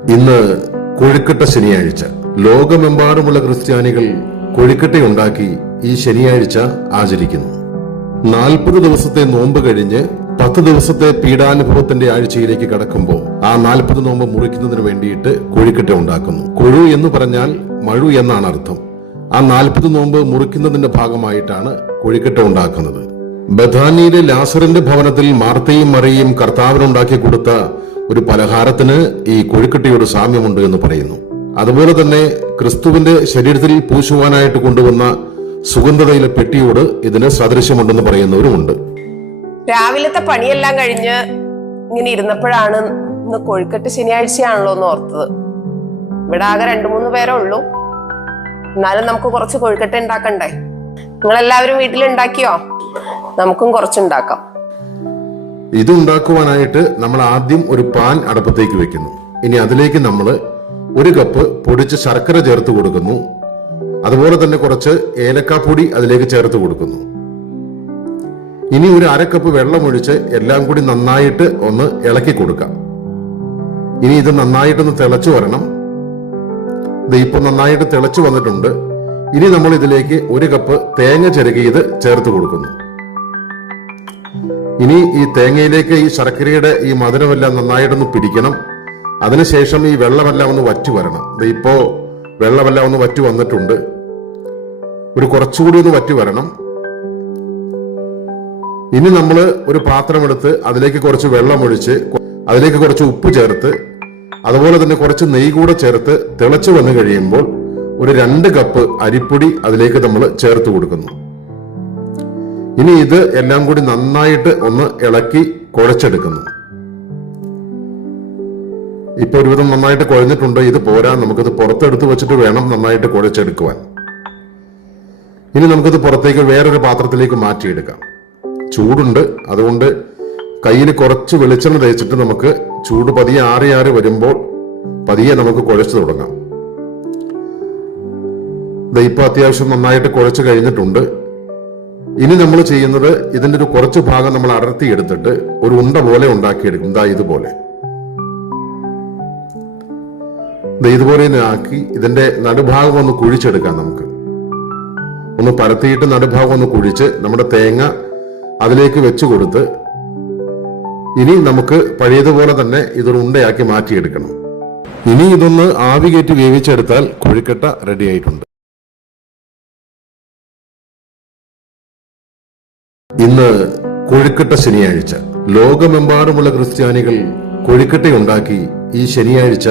ഇന്ന് കൊഴുക്കട്ട ശനിയാഴ്ച. ലോകമെമ്പാടുമുള്ള ക്രിസ്ത്യാനികൾ കൊഴുക്കട്ടയുണ്ടാക്കി ഈ ശനിയാഴ്ച ആചരിക്കുന്നു. 40 ദിവസത്തെ നോമ്പ് കഴിഞ്ഞ് 10 ദിവസത്തെ പീഡാനുഭവത്തിന്റെ ആഴ്ചയിലേക്ക് കടക്കുമ്പോൾ ആ 40 നോമ്പ് മുറിക്കുന്നതിന് വേണ്ടിയിട്ട് കൊഴുക്കട്ട ഉണ്ടാക്കുന്നു. കൊഴു എന്ന് പറഞ്ഞാൽ മഴു എന്നാണ് അർത്ഥം. ആ 40 നോമ്പ് മുറിക്കുന്നതിന്റെ ഭാഗമായിട്ടാണ് കൊഴുക്കട്ട ഉണ്ടാക്കുന്നത്. ബഥാനിയിലെ ലാസറിന്റെ ഭവനത്തിൽ മാർത്തയും മറിയയും കർത്താവിനുണ്ടാക്കി കൊടുത്ത ഒരു പലഹാരത്തിന് ഈ കൊഴുക്കട്ടയോട് സാമ്യമുണ്ട് എന്ന് പറയുന്നു. അതുപോലെ തന്നെ ക്രിസ്തുവിന്റെ ശരീരത്തിൽ പൂശുവാനായിട്ട് കൊണ്ടുവന്ന സുഗന്ധതയിലെ പെട്ടിയോട് ഇതിന് സദൃശ്യമുണ്ടെന്ന് പറയുന്നവരുമുണ്ട്. രാവിലത്തെ പണിയെല്ലാം കഴിഞ്ഞ് ഇങ്ങനെ ഇരുന്നപ്പോഴാണ് ഇന്ന് കൊഴുക്കട്ട ശനിയാഴ്ചയാണല്ലോ എന്ന് ഓർത്തത്. ഇവിടെ ആകെ 2-3 പേരേ ഉള്ളൂ. എന്നാലും നമുക്ക് കുറച്ച് കൊഴുക്കട്ട ഉണ്ടാക്കണ്ടേ? നിങ്ങളെല്ലാവരും വീട്ടിലുണ്ടാക്കിയോ? നമുക്കും കുറച്ചുണ്ടാക്കാം. ഇത് ഉണ്ടാക്കുവാനായിട്ട് നമ്മൾ ആദ്യം ഒരു പാൻ അടുപ്പത്തേക്ക് വെക്കുന്നു. ഇനി അതിലേക്ക് നമ്മൾ 1 കപ്പ് പൊടിച്ച് ശർക്കര ചേർത്ത് കൊടുക്കുന്നു. അതുപോലെ തന്നെ കുറച്ച് ഏലക്കാപ്പൊടി അതിലേക്ക് ചേർത്ത് കൊടുക്കുന്നു. ഇനി ഒരു 1/2 കപ്പ് വെള്ളമൊഴിച്ച് എല്ലാം കൂടി നന്നായിട്ട് ഒന്ന് ഇളക്കി കൊടുക്കാം. ഇനി ഇത് നന്നായിട്ടൊന്ന് തിളച്ചു വരണം. ഇത് ഇപ്പൊ നന്നായിട്ട് തിളച്ചു വന്നിട്ടുണ്ട്. ഇനി നമ്മൾ ഇതിലേക്ക് 1 കപ്പ് തേങ്ങ ചിരകിയത് ചേർത്ത് കൊടുക്കുന്നു. ഇനി ഈ തേങ്ങയിലേക്ക് ഈ ശർക്കരയുടെ ഈ മധുരമെല്ലാം നന്നായിട്ടൊന്ന് പിടിക്കണം. അതിനുശേഷം ഈ വെള്ളമെല്ലാം ഒന്ന് വറ്റി വരണം. ഇപ്പോ വെള്ളമെല്ലാം ഒന്ന് വറ്റി വന്നിട്ടുണ്ട്. ഒരു കുറച്ചുകൂടി ഒന്ന് വറ്റി വരണം. ഇനി നമ്മൾ ഒരു പാത്രമെടുത്ത് അതിലേക്ക് കുറച്ച് വെള്ളം ഒഴിച്ച് അതിലേക്ക് കുറച്ച് ഉപ്പ് ചേർത്ത് അതുപോലെ തന്നെ കുറച്ച് നെയ്യ് കൂടെ ചേർത്ത് തിളച്ചു വന്നു കഴിയുമ്പോൾ ഒരു 2 കപ്പ് അരിപ്പൊടി അതിലേക്ക് നമ്മൾ ചേർത്ത് കൊടുക്കുന്നു. ഇനി ഇത് എല്ലാം കൂടി നന്നായിട്ട് ഒന്ന് ഇളക്കി കുഴച്ചെടുക്കുന്നു. ഇപ്പൊ ഒരുവിധം നന്നായിട്ട് കുഴഞ്ഞിട്ടുണ്ട്. ഇത് പോരാ, നമുക്കിത് പുറത്തെടുത്ത് വെച്ചിട്ട് വേണം നന്നായിട്ട് കുഴച്ചെടുക്കുവാൻ. ഇനി നമുക്കിത് പുറത്തേക്ക് വേറൊരു പാത്രത്തിലേക്ക് മാറ്റിയെടുക്കാം. ചൂടുണ്ട്, അതുകൊണ്ട് കയ്യിൽ കുറച്ച് വെളിച്ചെണ്ണ തേച്ചിട്ട് നമുക്ക് ചൂട് പതിയെ ആറി വരുമ്പോൾ പതിയെ നമുക്ക് കുഴച്ചു തുടങ്ങാം. ഇപ്പൊ അത്യാവശ്യം നന്നായിട്ട് കുഴച്ച് കഴിഞ്ഞിട്ടുണ്ട്. ഇനി നമ്മൾ ചെയ്യുന്നത് ഇതിന്റെ ഒരു കുറച്ച് ഭാഗം നമ്മൾ അടർത്തി എടുത്തിട്ട് ഒരു ഉണ്ട പോലെ ഉണ്ടാക്കിയെടുക്കും. ഇതുപോലെ ഇതുപോലെ ആക്കി ഇതിന്റെ നടുഭാഗം ഒന്ന് കുഴിച്ചെടുക്കാം. നമുക്ക് ഒന്ന് പരത്തിയിട്ട് നടുഭാഗം ഒന്ന് കുഴിച്ച് നമ്മുടെ തേങ്ങ അതിലേക്ക് വെച്ചു കൊടുത്ത് ഇനി നമുക്ക് പഴയതുപോലെ തന്നെ ഇതൊരു ഉണ്ടയാക്കി മാറ്റിയെടുക്കണം. ഇനി ഇതൊന്ന് ആവി കയറ്റി വേവിച്ചെടുത്താൽ കൊഴുക്കട്ട റെഡി ആയിട്ടുണ്ട്. ഇന്ന് കൊഴുക്കട്ട ശനിയാഴ്ച. ലോകമെമ്പാടുമുള്ള ക്രിസ്ത്യാനികൾ കൊഴുക്കട്ടയുണ്ടാക്കി ഈ ശനിയാഴ്ച